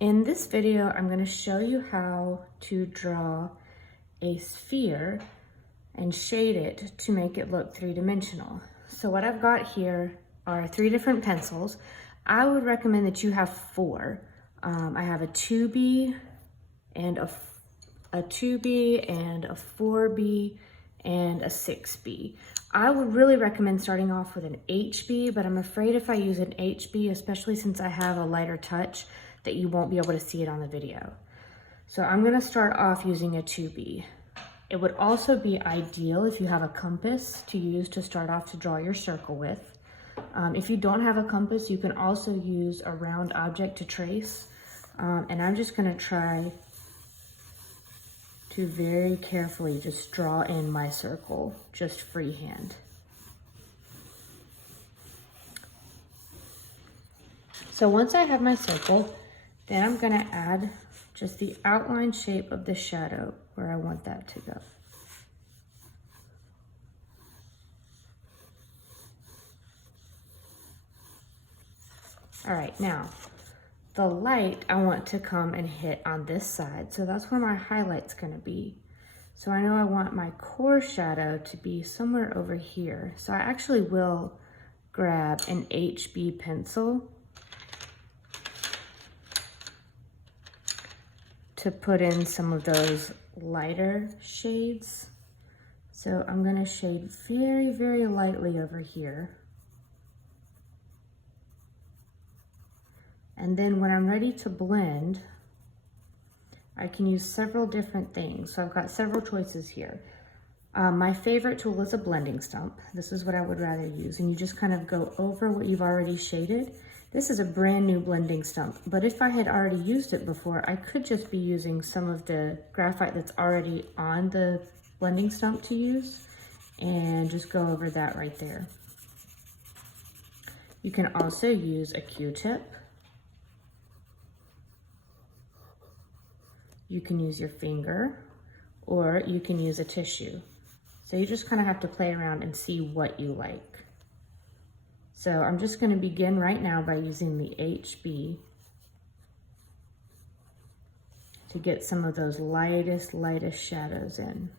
In this video, I'm going to show you how to draw a sphere and shade it to make it look three-dimensional. So what I've got here are 3 different pencils. I would recommend that you have 4. I have a 2B and a 2B and a 4B and a 6B. I would really recommend starting off with an HB, but I'm afraid if I use an HB, especially since I have a lighter touch, that you won't be able to see it on the video. So I'm gonna start off using a 2B. It would also be ideal if you have a compass to use to start off to draw your circle with. If you don't have a compass, you can also use a round object to trace. And I'm just gonna try to very carefully just draw in my circle, just freehand. So once I have my circle, then I'm gonna add just the outline shape of the shadow where I want that to go. All right, now, the light I want to come and hit on this side, so that's where my highlight's gonna be. So I know I want my core shadow to be somewhere over here. So I actually will grab an HB pencil to put in some of those lighter shades. So I'm gonna shade very, very lightly over here. And then when I'm ready to blend, I can use several different things. So I've got several choices here. My favorite tool is a blending stump. This is what I would rather use. And you just kind of go over what you've already shaded. This is a brand new blending stump, but if I had already used it before, I could just be using some of the graphite that's already on the blending stump to use and just go over that right there. You can also use a Q-tip. You can use your finger, or you can use a tissue. So you just kind of have to play around and see what you like. So I'm just going to begin right now by using the HB to get some of those lightest shadows in.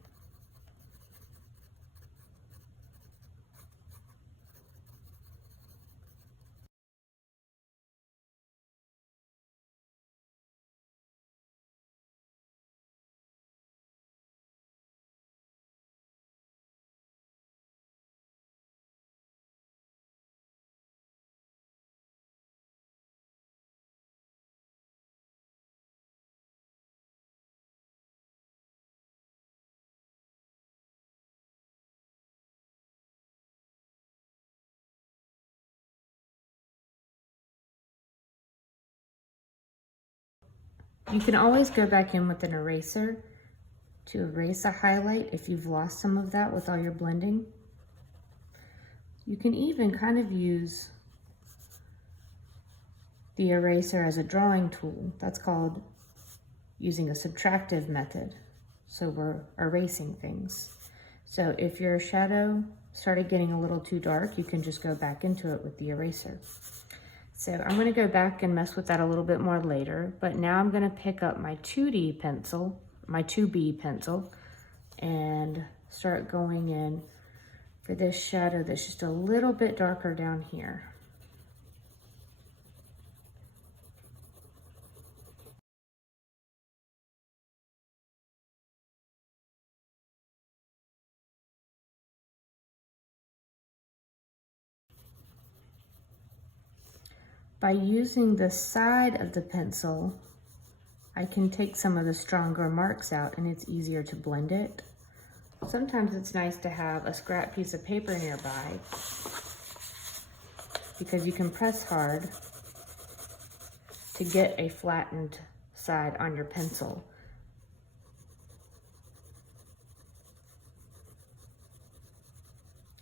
You can always go back in with an eraser to erase a highlight if you've lost some of that with all your blending. You can even kind of use the eraser as a drawing tool. That's called using a subtractive method. So we're erasing things. So if your shadow started getting a little too dark, you can just go back into it with the eraser. So I'm gonna go back and mess with that a little bit more later, but now I'm gonna pick up my 2D pencil, my 2B pencil, and start going in for this shadow that's just a little bit darker down here. By using the side of the pencil, I can take some of the stronger marks out and it's easier to blend it. Sometimes it's nice to have a scrap piece of paper nearby because you can press hard to get a flattened side on your pencil.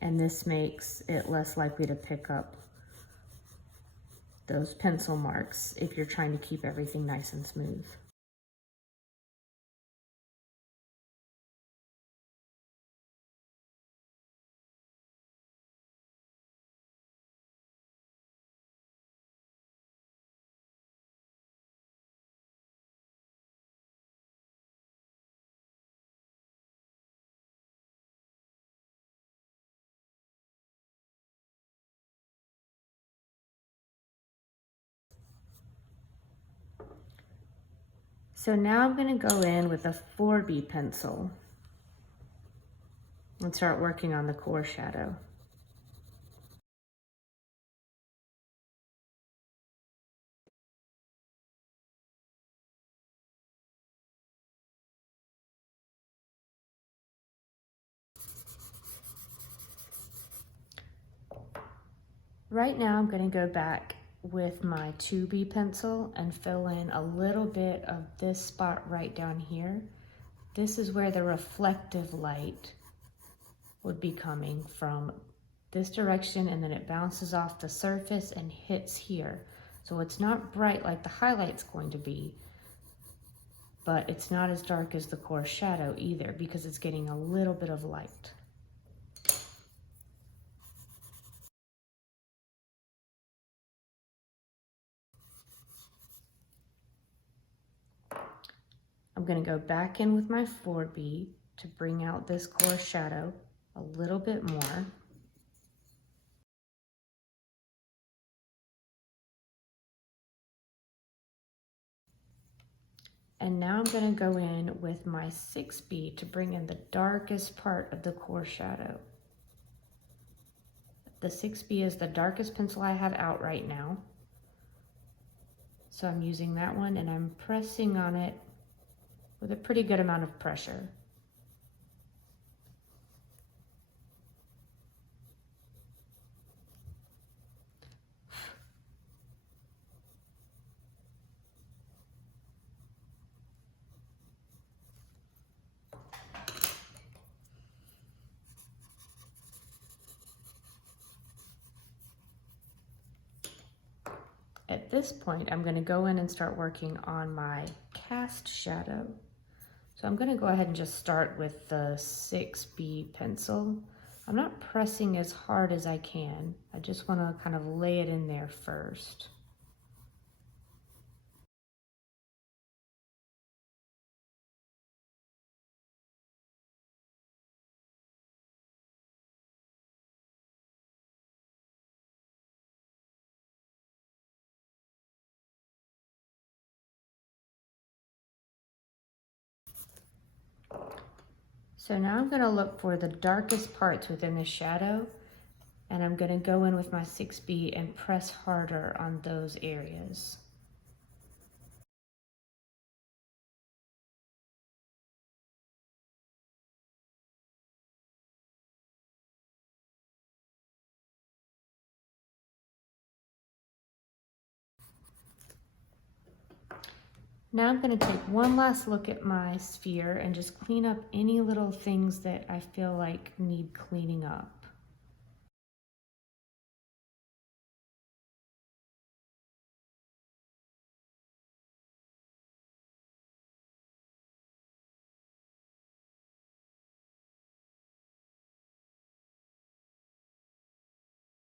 And this makes it less likely to pick up those pencil marks if you're trying to keep everything nice and smooth. So now I'm going to go in with a 4B pencil and start working on the core shadow. Right now I'm going to go back with my 2B pencil and fill in a little bit of this spot right down here. This is where the reflective light would be coming from this direction, and then it bounces off the surface and hits here. So it's not bright like the highlight's going to be, but it's not as dark as the core shadow either because it's getting a little bit of light. I'm going to go back in with my 4B to bring out this core shadow a little bit more. And now I'm going to go in with my 6B to bring in the darkest part of the core shadow. The 6B is the darkest pencil I have out right now. So I'm using that one and I'm pressing on it with a pretty good amount of pressure. At this point, I'm going to go in and start working on my cast shadow. So I'm going to go ahead and just start with the 6B pencil. I'm not pressing as hard as I can. I just want to kind of lay it in there first. So now I'm going to look for the darkest parts within the shadow, and I'm going to go in with my 6B and press harder on those areas. Now I'm going to take one last look at my sphere and just clean up any little things that I feel like need cleaning up.